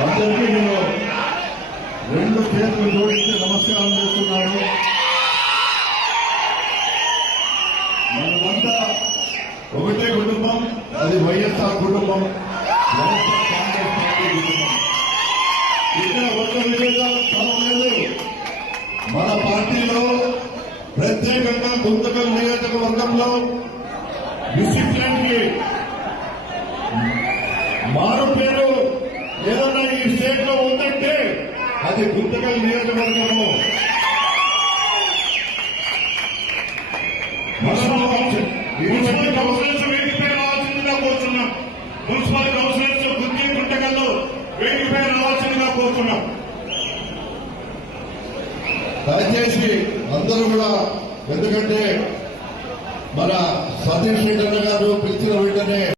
అందరికీ నేను రెండు చేతులు జోడించి నమస్కారం చేస్తున్నాను. మనమంతా ఒకటే కుటుంబం అది వైఎస్ఆర్ కుటుంబం వైఎస్ఆర్ కాంగ్రెస్ పార్టీ కుటుంబం. ఇక్కడ ఒక విధంగా లేదు. మన పార్టీలో ప్రత్యేకంగా గుంతకం నియోజకవర్గంలో డిసిప్లిన్కి మారు పేరు ఏదన్నా ఈ స్టేట్లో ఉందంటే అది గుంతకల్ నియోజకవర్గము. మున్సిపల్ కౌన్సిలర్స్ వేదికపై రావాల్సిందిగా కోరుతున్నాం. మున్సిపల్ కౌన్సిలర్స్ గుంతీ గుంటకల్లో వేదికపై రావాల్సిందిగా కోరుతున్నాం. దయచేసి అందరూ కూడా ఎందుకంటే మన సతీష్ రెడ్డి గారు పిలిచిన వెంటనే